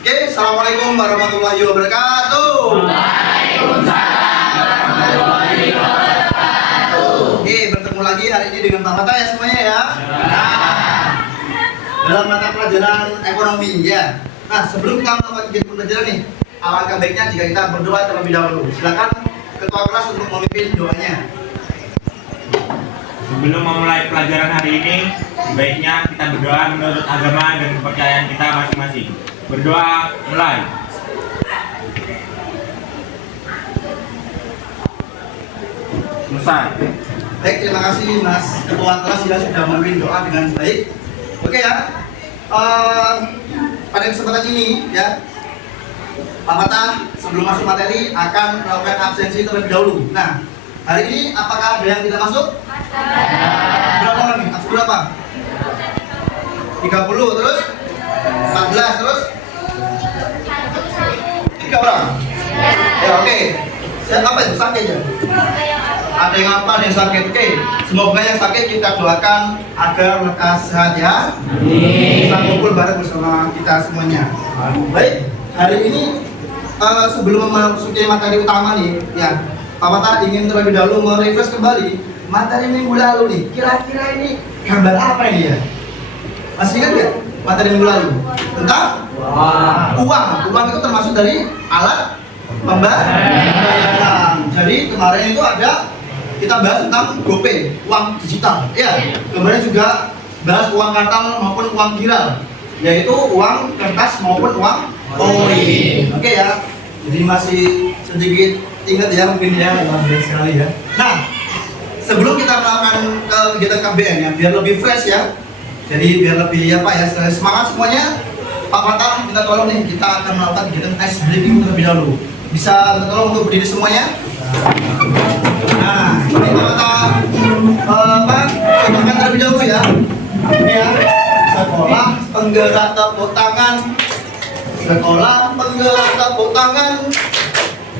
Oke, assalamualaikum warahmatullahi wabarakatuh. Waalaikumsalam warahmatullahi wabarakatuh. Oke, bertemu lagi hari ini dengan Pak Mata ya semuanya ya. Nah, dalam mata pelajaran ekonomi ya. Nah, sebelum kita melakukan kegiatan pembelajaran nih, alangkah baiknya jika kita berdoa terlebih dahulu. Silakan ketua kelas untuk memimpin doanya. Sebelum memulai pelajaran hari ini, sebaiknya kita berdoa menurut agama dan kepercayaan kita masing-masing. Berdoa mulai. Selesai. Baik, terima kasih Mas Ketua kelas ya sudah memimpin doa dengan baik. Oke ya, pada kesempatan ini ya, Pak Mata sebelum masuk materi akan melakukan absensi terlebih dahulu. Nah, hari ini apakah ada yang tidak masuk? Berapa orang nih? Absen berapa? 30 terus? 14 terus? 3 orang? Ya oke. Saya apa itu? Sakit ya? Ada yang apa? Ada yang sakit? Oke. Semoga yang sakit kita doakan agar lekas sehat ya. Bisa kumpul bareng bersama kita semuanya. Baik, hari ini sebelum memasuki materi utama nih, ya Pak Mata ingin terlebih dahulu merefresh kembali materi minggu lalu nih. Kira-kira ini gambar apa ini ya? Masih ingat nggak materi minggu lalu tentang uang? Uang itu termasuk dari alat pembayaran. Jadi kemarin itu ada kita bahas tentang GoPay, uang digital. Ya, kemudian juga bahas uang kartal maupun uang viral, yaitu uang kertas maupun uang koin. Oke ya. Jadi masih sedikit ingat ya mungkin ya, luar biasa sekali ya. Nah, sebelum kita melakukan kegiatan KBM ya, biar lebih fresh ya. Jadi biar lebih apa ya, semangat semuanya. Pak Mata minta tolong nih, kita akan melakukan kegiatan ice breaking terlebih dahulu. Bisa minta tolong untuk berdiri semuanya. Nah, ini Pak Mata cobakan terlebih dahulu ya. Ini ya, sekolah penggerak tepuk tangan. Sekolah penggerak tepuk tangan.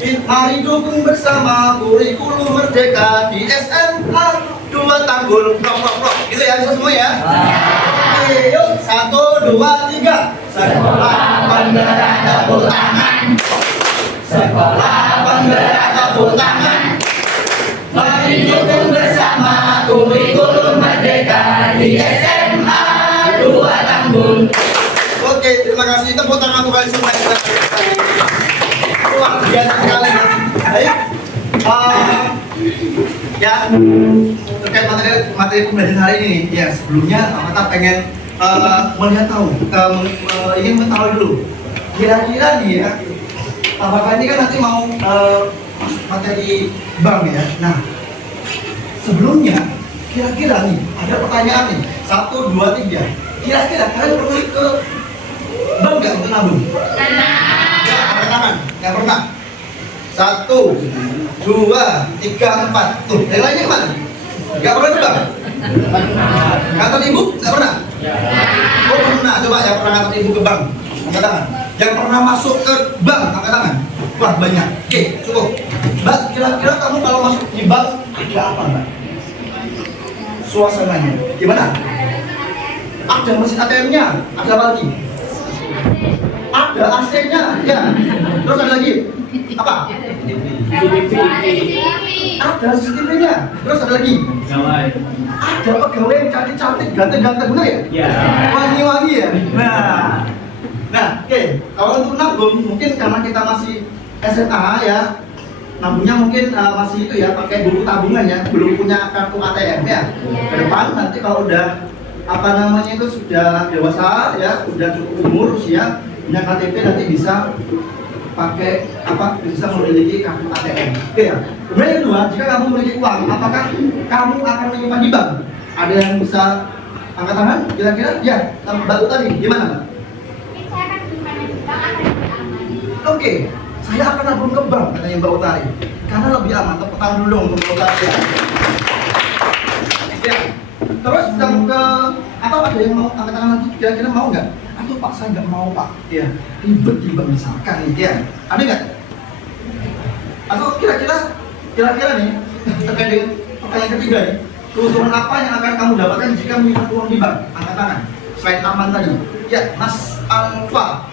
Mari dukung bersama kurikulum merdeka di SMA 2 Tanggul. Prok. Gitu ya, bisa semua ya. Oke, yuk 1, 2, 3. Sekolah penggerak tepuk tangan. Sekolah penggerak tepuk tangan. Mari dukung bersama kurikulum merdeka di SMA 2 Tanggul. Oke, terima kasih. Tepuk tangan untuk kalian semua. Luar biasa sekali. Baik. Ya, terkait materi pembelajaran hari ini, ya sebelumnya kita pengen melihat tahu, ingin mengetahui dulu. Kira-kira nih ya, Pak ini kan nanti mau masuk materi bank ya. Nah, sebelumnya kira-kira nih ada pertanyaan nih, 1, 2, 3. Kira-kira kalian pernah ke bank nggak untuk nabung? Nggak pernah. 1, 2, 3, 4. Tuh, yang lainnya kemana? Nggak pernah ke bank? Kantor ibu? Nggak pernah? Oh pernah. Coba yang pernah kantor ibu ke bank, angkat tangan. Yang pernah masuk ke bank, angkat tangan. Wah banyak. Oke, cukup. Mbak, kira-kira kamu kalau masuk di bank ada apa Mbak? Suasananya gimana? Ada mesin ATM-nya, ada apa lagi? Ada AC-nya, ya. Terus ada lagi apa? Ada CCTV-nya. Terus ada lagi? Ada pegawai yang cantik-cantik, ganteng-ganteng, bener ya? Ya. Wangi-wangi ya. Nah, oke. Kalau untuk nabung, mungkin karena kita masih SMA ya, nabungnya mungkin masih itu ya, pakai buku tabungan ya, belum punya kartu ATM ya. Ke depan nanti kalau udah apa namanya itu sudah dewasa ya, udah cukup umur usia, punya KTP nanti bisa pakai apa, bisa memiliki kartu ATM. Oke ya. Kemudian yang kedua, jika kamu memiliki uang, apakah kamu akan menyimpan di bank? Ada yang bisa angkat tangan? Kira-kira? Ya, Mbak tadi gimana Mbak? Saya akan menyimpan di bank agar lebih aman. Oke, saya akan nabung ke bank katanya Mbak Utari, karena lebih aman. Tepuk tangan dulu dong untuk Mbak Utari. Ya. Terus yang ke atau ada yang mau angkat tangan lagi? Kira-kira mau nggak? Atau Pak saya nggak mau Pak? Ya, ribet di bank misalkan nih ya. Ada nggak? Atau kira-kira nih terkait dengan pertanyaan ketiga nih, keuntungan apa yang akan kamu dapatkan jika menyimpan uang di bank? Angkat tangan. Selain aman tadi. Ya, Mas Alfa.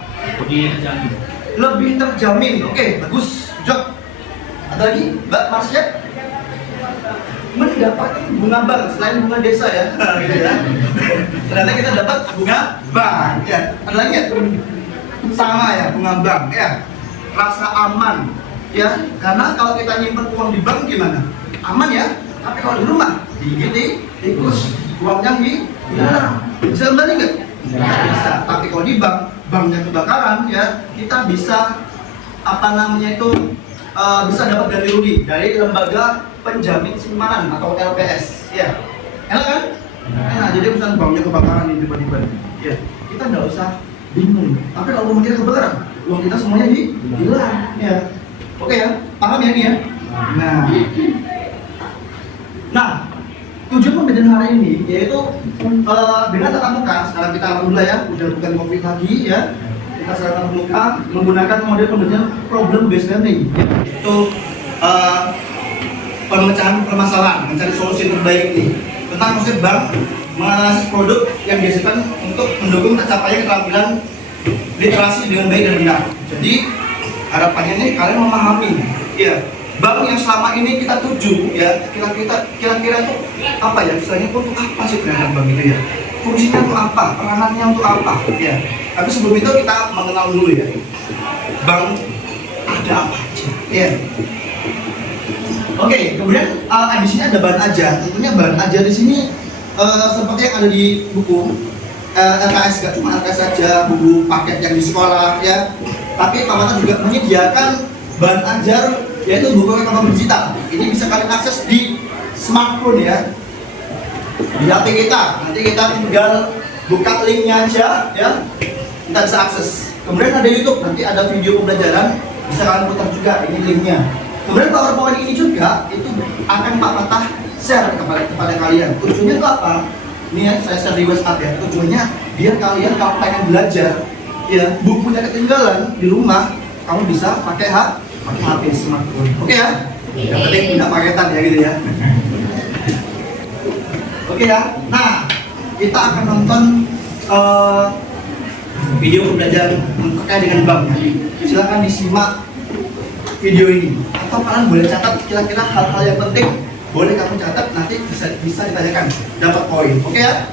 Lebih terjamin. Oke, bagus. Jok. Ada lagi, Mbak Marsya? Mendapatkan bunga bank selain bunga desa ya, gitu ya. Ternyata kita dapat bunga bank. Ya, ada lagi ya? Sama ya, bunga bank ya. Rasa aman, ya. Karena kalau kita nyimpen uang di bank gimana? Aman ya. Tapi kalau di rumah, digigit tikus, uangnya hilang. Bisa kembali nggak? Nggak bisa. Tapi kalau di bank, banknya kebakaran ya, kita bisa apa namanya itu bisa dapat ganti rugi dari lembaga penjamin simpanan atau LPS. Ya, enak kan? Enak. Jadi misalnya banknya kebakaran nih tiba-tiba, ya kita nggak usah bingung. Tapi kalau rumah kita kebakaran, uang kita semuanya hilang. Ya, oke ya, paham ya ini ya? Nah, tujuan pembelajaran hari ini yaitu dengan tatap muka. Sekarang kita alhamdulillah ya, udah bukan COVID lagi ya. Kita sekarang tatap muka menggunakan model pembelajaran problem based learning. Itu pemecahan permasalahan, mencari solusi terbaik nih tentang konsep bank menganalisis produk yang dihasilkan untuk mendukung tercapainya keterampilan literasi dengan baik dan benar. Jadi harapannya nih kalian memahami ya bank yang selama ini kita tuju ya, kira-kira tuh apa ya, misalnya untuk apa sih ternyata bank itu ya, fungsinya untuk apa, peranannya untuk apa ya. Tapi sebelum itu kita mengenal dulu ya bank ada apa aja ya. Oke, kemudian di sini ada bahan ajar. Tentunya bahan ajar di sini seperti yang ada di buku LKS, gak cuma LKS saja, buku paket yang di sekolah ya. Tapi Pak Mata juga menyediakan bahan ajar yaitu buku ekonomi digital. Ini bisa kalian akses di smartphone ya, di HP kita. Nanti kita tinggal buka linknya aja ya, kita bisa akses. Kemudian ada YouTube, nanti ada video pembelajaran, bisa kalian putar juga ini linknya. Kemudian PowerPoint ini juga itu akan Pak Fatah share kepada kalian. Tujuannya itu apa? Ini ya, saya share di WhatsApp ya. Tujuannya biar kalian kalau pengen belajar ya, bukunya ketinggalan di rumah, kamu bisa pakai HP smartphone. Oke ya? Yang penting tidak paketan ya gitu ya. Oke ya. Nah, kita akan nonton video pembelajaran terkait dengan bank. Silakan disimak video ini, atau kalian boleh catat kira-kira hal-hal yang penting, boleh kamu catat, nanti bisa ditanyakan, dapat poin. Oke ya?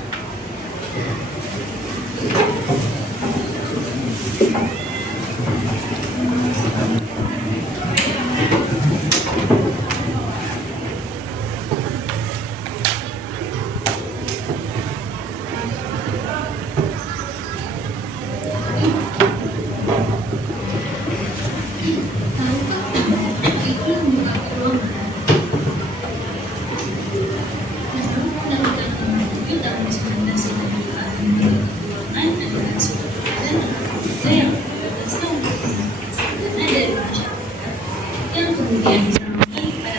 yang kemudian disampaikan pada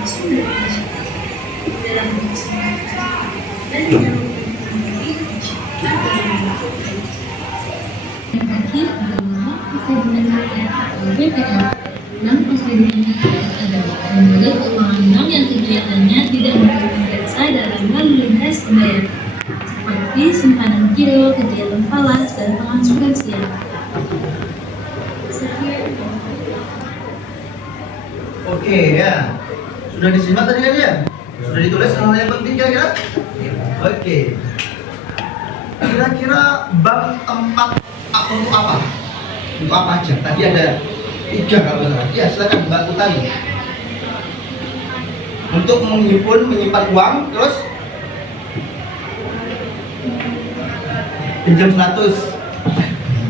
masyarakat dan BPR Bank Pasar adalah lembaga keuangan bank yang kegiatannya tidak merupakan jasa dalam lalu lintas pembayaran seperti simpanan giro, kegiatan falas, dan pengasuransian. Oke ya, sudah disimak tadi kan ya? Sudah ditulis hal yang penting kira-kira? Oke. Kira-kira bank tempat untuk apa? Untuk apa aja? Tadi ada 3 kalau salah. Ya silakan Mbak Utari. Untuk menyimpan uang, terus pinjam 100.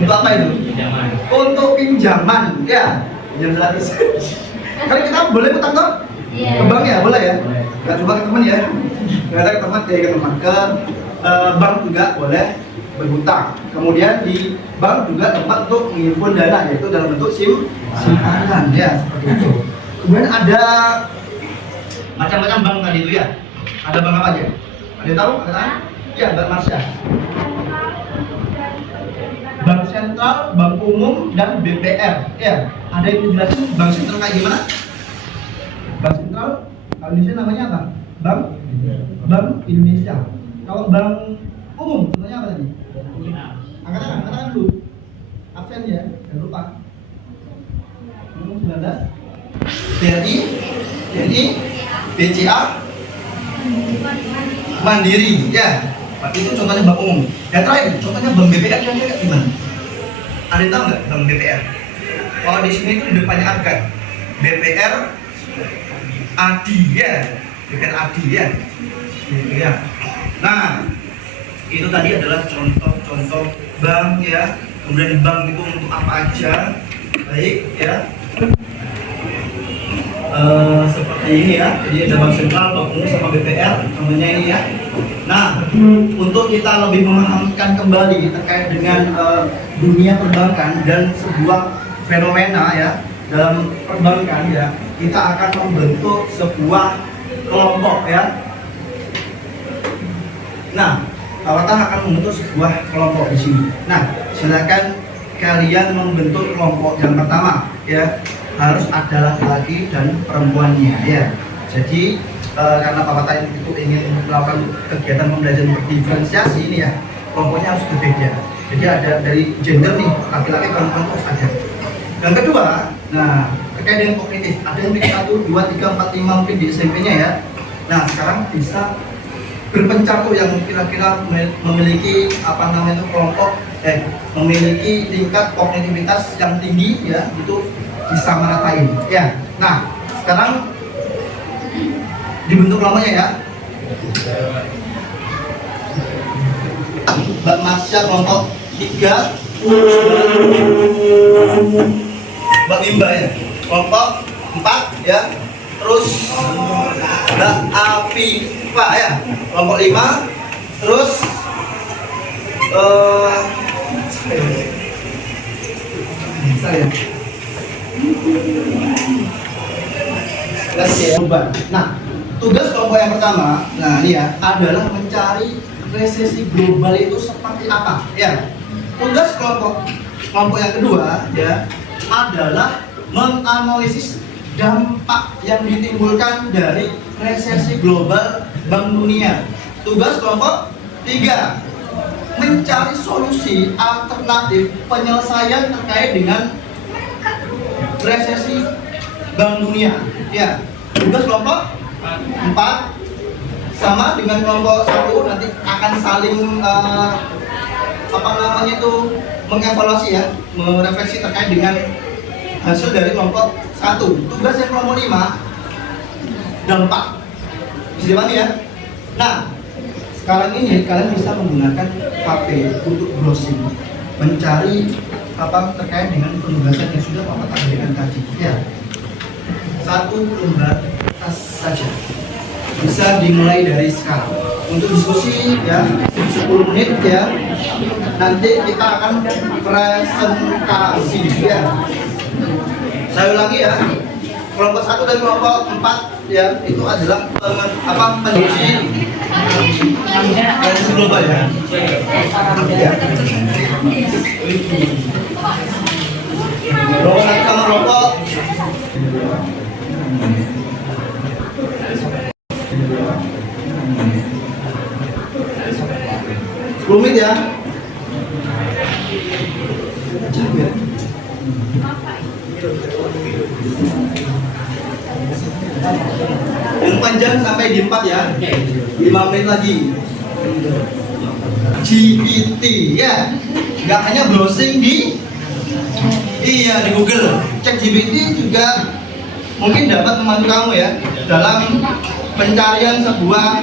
Untuk apa itu? Pinjaman. Untuk pinjaman, ya. Pinjam 100. Kan kita boleh utang toh? Iya. Ke bank ya, boleh ya? Boleh. Nggak cuma ke teman ya? Nggak ada ke teman, ya ke teman. Ke bank juga boleh berhutang. Kemudian di bank juga tempat untuk menghimpun dana, yaitu dalam bentuk simpanan ya, seperti itu. Kemudian ada macam-macam bank tadi itu ya. Ada bank apa aja? Ada yang tahu? Ada tahu? Ya, Mbak Marsha. Bank sentral, bank umum, dan BPR. Ya, ada yang dijelasin bank sentral kayak gimana? Bank sentral, kalau Indonesia namanya apa? Bank Indonesia. Kalau bank umum, namanya apa tadi? Angkatan dulu. Absen ya, jangan lupa. 19. BRI, BCA, Mandiri. Ya, itu contohnya bank umum. Yang terakhir, contohnya bank BPR kira-kira gimana? Ada yang tahu nggak bank BPR? Kalau di sini itu di depannya angkat BPR ADI ya, BPR ADI ya. Gitu ya. Nah, itu tadi adalah contoh-contoh bank ya. Kemudian bank itu untuk apa aja? Baik ya. Seperti ini ya. Jadi ada bank sentral, bank umum sama BPR namanya ini ya. Nah, untuk kita lebih memahamkan kembali terkait dengan dunia perbankan dan sebuah fenomena ya dalam perbankan ya, kita akan membentuk sebuah kelompok ya. Nah, Tawata akan membentuk sebuah kelompok di sini. Nah, silakan kalian membentuk kelompok. Yang pertama ya, harus ada laki-laki dan perempuannya ya. Jadi karena Pak Tata itu ingin melakukan kegiatan pembelajaran berdiferensiasi ini ya, kelompoknya harus berbeda. Jadi ada dari gender nih, laki-laki perempuan harus ada. Yang kedua, nah terkait dengan kognitif, ada yang 1, 2, 3, 4, 5 mungkin di SMP-nya ya. Nah sekarang bisa berpencar tuh yang kira-kira memiliki apa namanya itu kelompok, memiliki tingkat kognitivitas yang tinggi ya, itu bisa meratain ya. Nah sekarang dibentuk kelompoknya ya. Mbak Marsha kelompok 3, Mbak Bimba ya kelompok 4 ya. Terus Mbak Afifa ya kelompok 5. Terus nah, tugas kelompok yang pertama, nah ini ya, adalah mencari resesi global itu seperti apa ya. Tugas kelompok yang kedua ya adalah menganalisis dampak yang ditimbulkan dari resesi global Bank Dunia. Tugas kelompok 3, mencari solusi alternatif penyelesaian terkait dengan resesi Bank Dunia ya. Tugas kelompok 4 sama dengan kelompok 1 nanti akan saling apa namanya itu mengevaluasi ya, merefleksi terkait dengan hasil dari kelompok 1. Tugas yang kelompok 5, dampak. Bisa dipahami ya. Nah, sekarang ini kalian bisa menggunakan HP untuk browsing, mencari apa terkait dengan penugasan yang sudah Bapak dengan tadi ya. 1 lembar tas saja. Bisa dimulai dari sekarang. Untuk diskusi ya 10 menit ya. Nanti kita akan presentasi ya. Saya ulangi ya. Kelompok 1 dan kelompok 4 ya, itu adalah penguji global ya. Kelompok 1 sama kelompok 10 menit ya. Yang panjang sampai di 4 ya. 5 menit lagi. GPT ya. Gak hanya browsing di Google. Cek GPT juga mungkin dapat membantu kamu ya dalam pencarian sebuah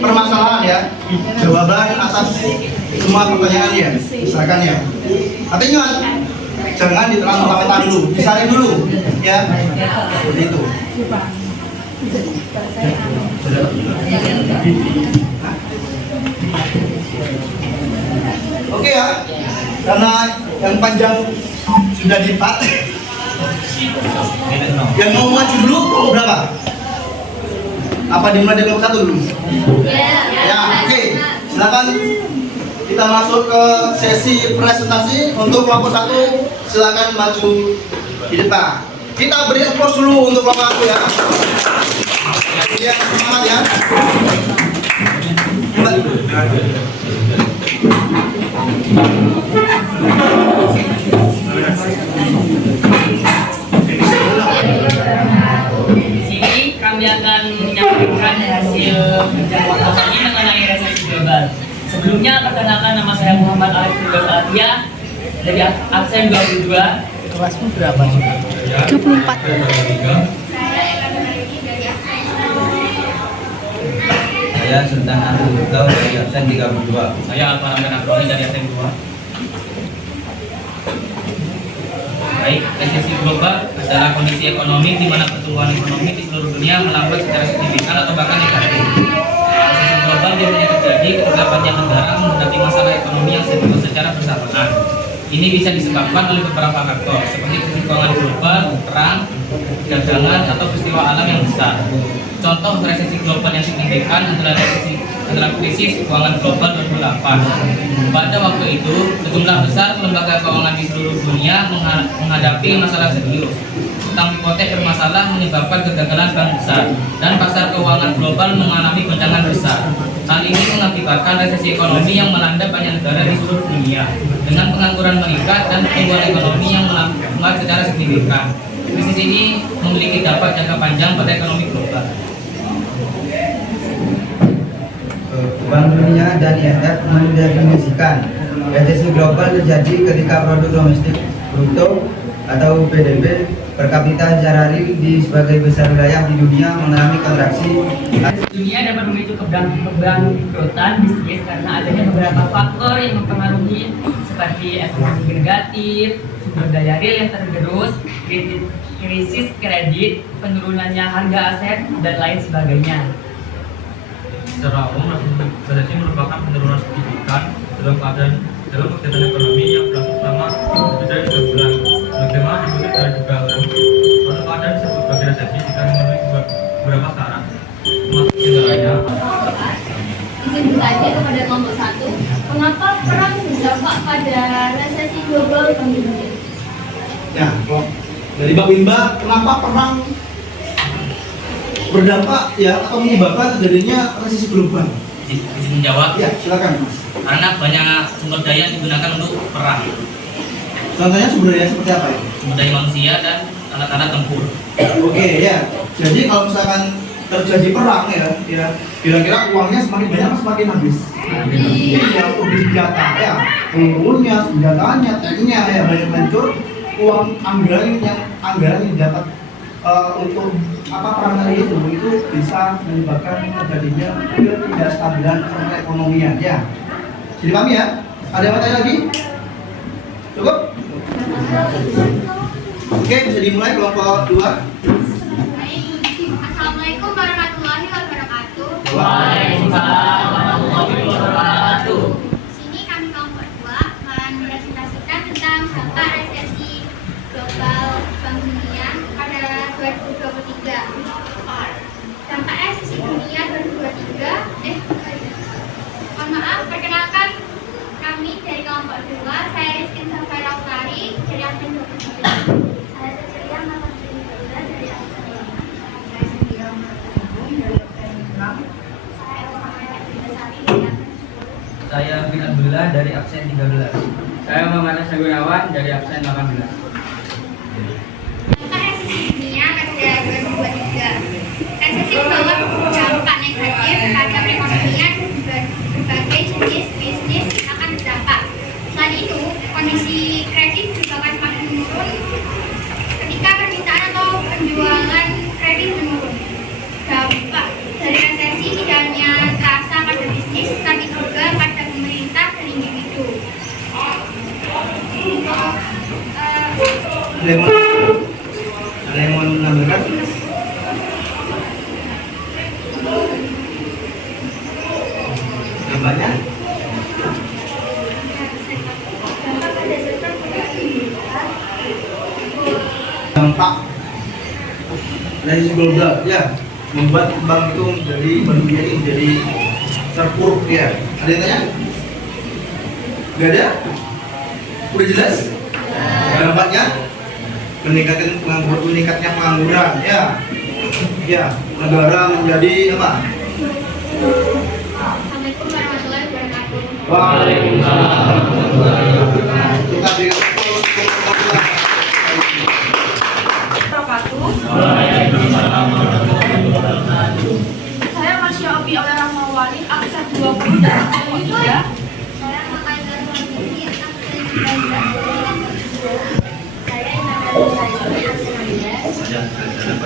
permasalahan ya, jawaban atas semua pertanyaan ya, misalkan ya. Tapi ingat, jangan ditelan mentah-mentah dulu, disaring dulu ya, seperti itu. Oke ya, karena yang panjang sudah di 4. Yang mau maju dulu kelompok berapa? Apa dimulai dari kelompok 1 dulu? Ya, oke. silakan kita masuk ke sesi presentasi. Untuk kelompok 1 silakan maju di depan. Kita beri applause dulu untuk kelompok 1 ya. Ya, semangat ya. Di sini kami akan menyampaikan hasil kerja kelompok kami mengenai resesi global. Sebelumnya perkenalkan, nama saya Muhammad Arif Nurul Atia dari absen 22. Kelasmu berapa? 24. Saya Sultan Abdul Betul dari absen 32. Saya Alfa Ramdan Akroni dari absen 2. Baik, resesi global adalah kondisi ekonomi di mana pertumbuhan ekonomi di seluruh dunia melambat secara signifikan atau bahkan negatif. Resesi global biasanya terjadi ketika banyak negara menghadapi masalah ekonomi yang serius secara bersamaan. Ini bisa disebabkan oleh beberapa faktor seperti krisis keuangan global, perang, perdagangan, atau peristiwa alam yang besar. Contoh resesi global yang signifikan adalah krisis keuangan global 2008. Pada waktu itu, sejumlah besar lembaga keuangan di seluruh dunia menghadapi masalah serius. Utang hipotek bermasalah menyebabkan kegagalan bank besar, dan pasar keuangan global mengalami goncangan besar. Hal ini mengakibatkan resesi ekonomi yang melanda banyak negara di seluruh dunia, dengan pengangguran meningkat dan pertumbuhan ekonomi yang melambat secara signifikan. Krisis ini memiliki dampak jangka panjang pada ekonomi global. Bank Dunia dan IMF mendefinisikan resesi global terjadi ketika produk domestik bruto atau PDB per kapita secara real di sebagai besar wilayah di dunia mengalami kontraksi. Dunia dapat memicu kebangkrutan bisnis karena adanya beberapa faktor yang mempengaruhi seperti ekonomi negatif, sumber daya real yang tergerus, krisis kredit, penurunannya harga aset, dan lain sebagainya. Secara umum, resesi merupakan penurunan signifikan dalam kegiatan ekonomi yang berlangsung selama lebih dari 3 bulan. Bagaimana dikutip dari Google, suatu keadaan disebut sebagai resesi jika memenuhi beberapa syarat. Termasuk diantaranya Izin bertanya kepada kelompok 1, mengapa perang berdampak pada resesi global di dunia? Ya, kalau dari Mbak Wimba, kenapa perang berdampak ya atau menyebabkan terjadinya resesi global? Izin menjawab, Ya, silakan Mas. karena banyak sumber daya yang digunakan untuk perang, Contohnya sumber daya seperti apa ya? sumber daya manusia dan alat-alat tempur. Oke ya. Jadi kalau misalkan terjadi perang ya kira-kira uangnya semakin banyak atau semakin habis? Iya, untuk beli senjata ya, pelurunnya, senjatanya, tanknya ya banyak hancur. Uang anggaran yang dapat untuk perang tadi itu bisa menyebabkan terjadinya ketidakstabilan perekonomian ya. Jadi paham ya? Ada yang mau tanya lagi? Cukup? Oke, bisa dimulai kelompok 2. Assalamualaikum warahmatullahi wabarakatuh. Waalaikumsalam warahmatullahi wabarakatuh. Sini kami kelompok 2 akan presentasikan tentang dampak resesi global Bank Dunia pada 2023. Dampak resesi dunia 2023. Mohon maaf, perkenalkan kami dari kelompok 2. Saya Rizky Safira Utari dari absen 29. Saya Cecilia Matasrina dari absen 5. Saya Sendira Martabung dari absen 6. Saya Elsa Maya Sari dari absen 10. Saya bin Abdullah dari absen 13. Saya Muhammad Asyagunawan dari absen 18. Dampak resesi dunia pada 2023. Resesi membawa dampak negatif pada perekonomian berbagai jenis bisnis akan terdampak. Selain itu, kondisi kredit juga akan semakin menurun ketika permintaan atau penjualan kredit menurun. Dampak dari resesi tidak hanya terasa pada bisnis, tapi juga pada pemerintah dan individu. Ada yang mau menambahkan? Gambarnya? Dampak dari global ya membuat bank itu menjadi terpuruk ya. Ada yang tanya? Gak ada? Udah jelas? Dampaknya meningkatnya pengangguran ya. Ya, negara menjadi apa? Assalamualaikum warahmatullahi wabarakatuh. Waalaikumsalam. Kita berikan Saya Masya Obi oleh Rahmawali, absen 20 dan absen 3. Saya Makaila Suami, absen 19. Saya Imam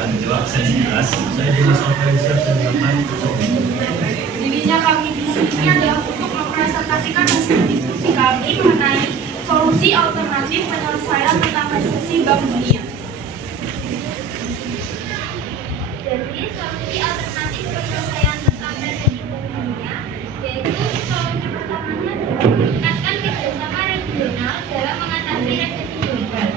Abdul absen 19. Dirinya kami di sini adalah untuk mempresentasikan hasil diskusi kami mengenai solusi alternatif penyelesaian tentang resesi Bank Dunia. Jadi solusi alternatif penyelesaian tentang resesi dunia yaitu solusi pertamanya meningkatkan kerjasama regional dalam mengatasi resesi global.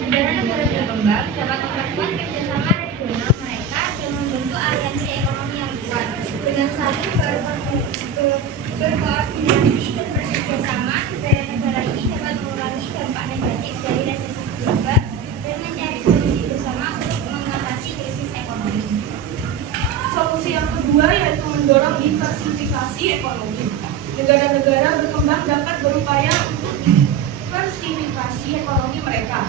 Negara-negara berkembang dapat memperkuat kerjasama regional mereka dan membentuk aliansi ekonomi yang kuat dengan saling berkoordinasi dan bekerjasama. Negara-negara ini dapat mengurangi dampak negatif dari resesi global dan mencari solusi bersama untuk mengatasi krisis ekonomi. Solusi yang kedua yaitu mendorong diversifikasi ekonomi. Negara-negara berkembang dapat berupaya untuk diversifikasi ekonomi mereka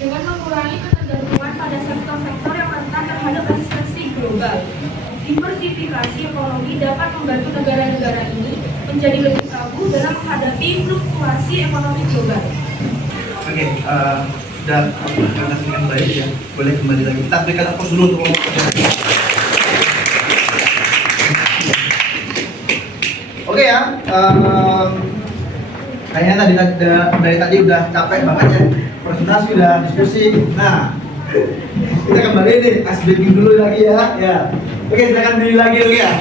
dengan mengurangi ketergantungan pada sektor-sektor yang rentan terhadap resesi global. Diversifikasi ekonomi dapat membantu negara-negara ini menjadi lebih tangguh dalam menghadapi fluktuasi ekonomi global. Oke, sudah karena dengan baik ya, boleh kembali lagi. Kita berikan aplaus dulu untuk ngomong. Oke ya, kayaknya dari tadi udah capek banget ya, presentasi udah diskusi. Nah, kita kembali nih, kasih briefing dulu lagi ya. Ya, oke silakan beli lagi oke ya.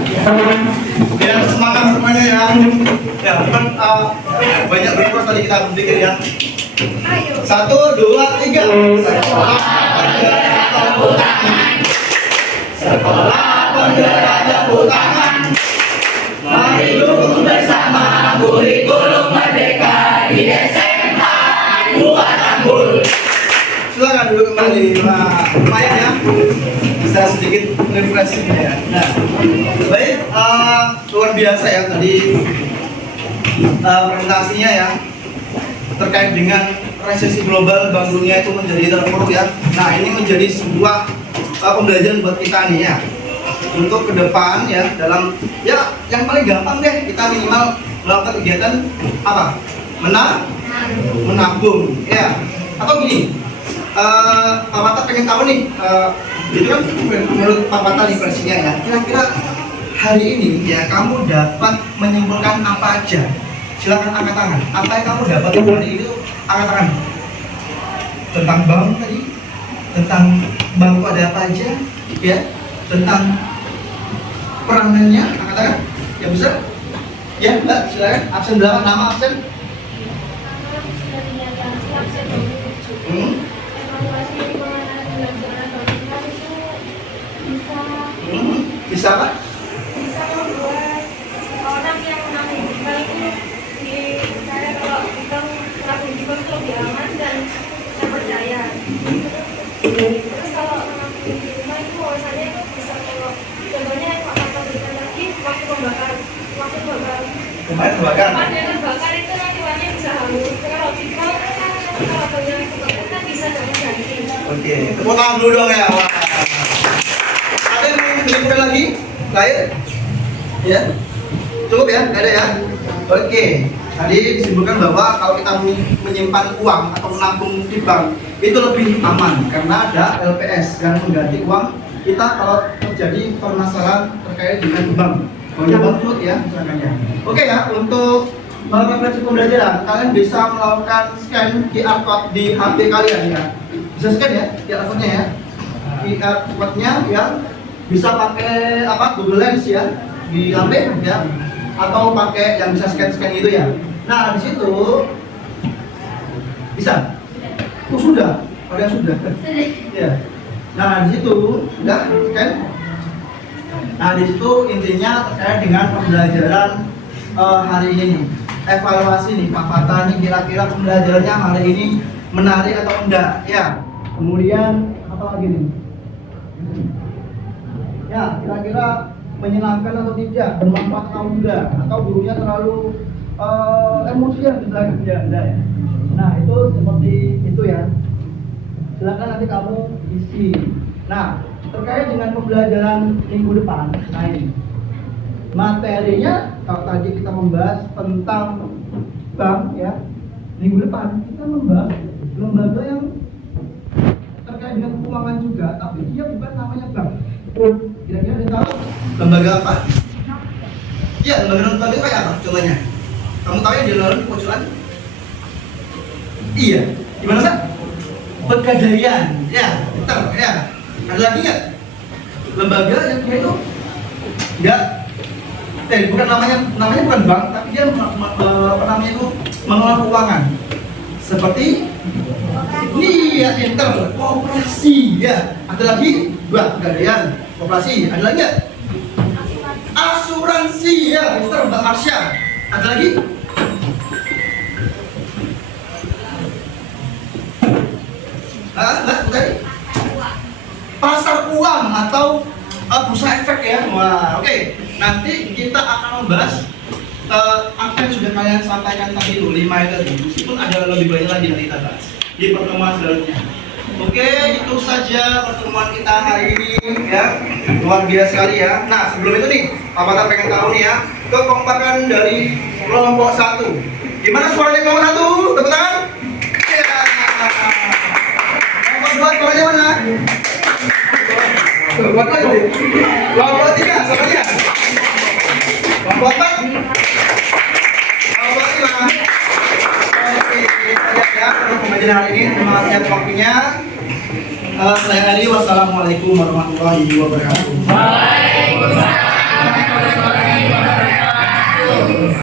Biar semangat semuanya ya. Ya, kan banyak berkuas tadi kita berpikir ya. 1, 2, 3. Sekolah penggerak tepuk tangan. Mari dukung bersama kurikulum merdeka di SMA 2 Tanggul. Silakan duduk kembali. Nah, lumayan ya, bisa sedikit refreshing ya. Nah, baik, luar biasa ya tadi presentasinya ya terkait dengan resesi global Bank Dunia itu menjadi terpuruk ya. Nah, ini menjadi sebuah pembelajaran buat kita nih ya. Untuk ke depan ya, dalam ya yang paling gampang deh kita minimal melakukan kegiatan apa? Menabung ya. Atau gini, Pak Mata pengen tahu nih, itu kan menurut Pak Mata nih versinya ya, kira-kira hari ini ya kamu dapat menyimpulkan apa aja? Silakan angkat tangan. Apa yang kamu dapat hari ini? Angkat tangan. Tentang bank tadi, tentang bank ada apa aja? Ya, tentang peranannya, angkat tangan. Ya bisa? Ya, Mbak, silakan. Absen berapa? Nama absen? Bisa apa? Bisa membuat orang yang menabung di bank itu saya kalau kita menabung di bank itu lebih aman dan saya percaya. Terus kalau menabung di rumah itu bahwasanya itu bisa kalau contohnya kalau kita berikan lagi waktu terbakar itu nanti uangnya bisa habis. Kalau di bank kalau banyak yang kebakar kan bisa dapat ganti. Oke, tepuk tangan dulu dong ya. Wah. Ada yang mau menunjukkan lagi? Lahir? Ya? Cukup ya? Ada ya? Oke. Tadi disimpulkan bahwa kalau kita menyimpan uang atau menabung di bank itu lebih aman karena ada LPS yang mengganti uang kita kalau terjadi permasalahan terkait dengan bank. Pokoknya bangkrut ya misalkan ya. Oke ya, untuk referensi pembelajaran kalian bisa melakukan scan QR code di HP kalian ya. Bisa scan ya QR code-nya ya. QR code-nya ya bisa pakai apa Google Lens ya di HP ya, atau pakai yang bisa scan itu ya. Nah di situ bisa. Oh sudah, ada yang sudah. Ya. Nah di situ sudah scan. Nah, di situ intinya terkait dengan pembelajaran hari ini nih. Evaluasi nih, Pak Fata nih kira-kira pembelajarannya hari ini menarik atau enggak ya. Kemudian apa lagi nih? Ya, kira-kira menyenangkan atau tidak, bermanfaat atau enggak, atau gurunya terlalu emosian misalnya, enggak ya. Nah, itu seperti itu ya. Silakan nanti kamu isi. Nah, terkait dengan pembelajaran minggu depan, nah ini materinya kalau tadi kita membahas tentang bank ya, minggu depan kita membahas lembaga yang terkait dengan keuangan juga, tapi dia bukan namanya bank. Kira-kira ada tahu lembaga apa? Iya, lembaga kayak apa contohnya? Kamu tahu yang di dalam pojokan? Iya, gimana sih? Pegadaian, ya, betul, ya. Ada lagi nggak? Lembaga yang dia itu enggak, bukan namanya bukan bank, tapi dia apa namanya itu mengelola keuangan. Seperti ini ya, koperasi, ya. Ada lagi dua, pegadaian, koperasi. Ada lagi nggak? Asuransi, ya, Mister Mbak Marsha. Ada lagi? Enggak, tadi? Pasar uang atau bursa efek ya. Wah, oke. Nanti kita akan membahas apa yang sudah kalian sampaikan tadi itu 5 itu tadi. Meskipun ada lebih banyak lagi nanti kita bahas di pertemuan selanjutnya. Oke, itu saja pertemuan kita hari ini ya. Luar biasa sekali ya. Nah, sebelum itu nih, Pak Fata pengen tahu nih ya, kekompakan dari kelompok 1. Gimana suaranya kelompok 1? Tepuk tangan. Ya. Kelompok 2 suaranya mana? Kelompok 3 suaranya. Kelompok 4. Kelompok 5. Oke, itu aja ya untuk pembelajaran hari ini. Terima kasih atas waktunya. Saya Ali, wassalamualaikum warahmatullahi wabarakatuh.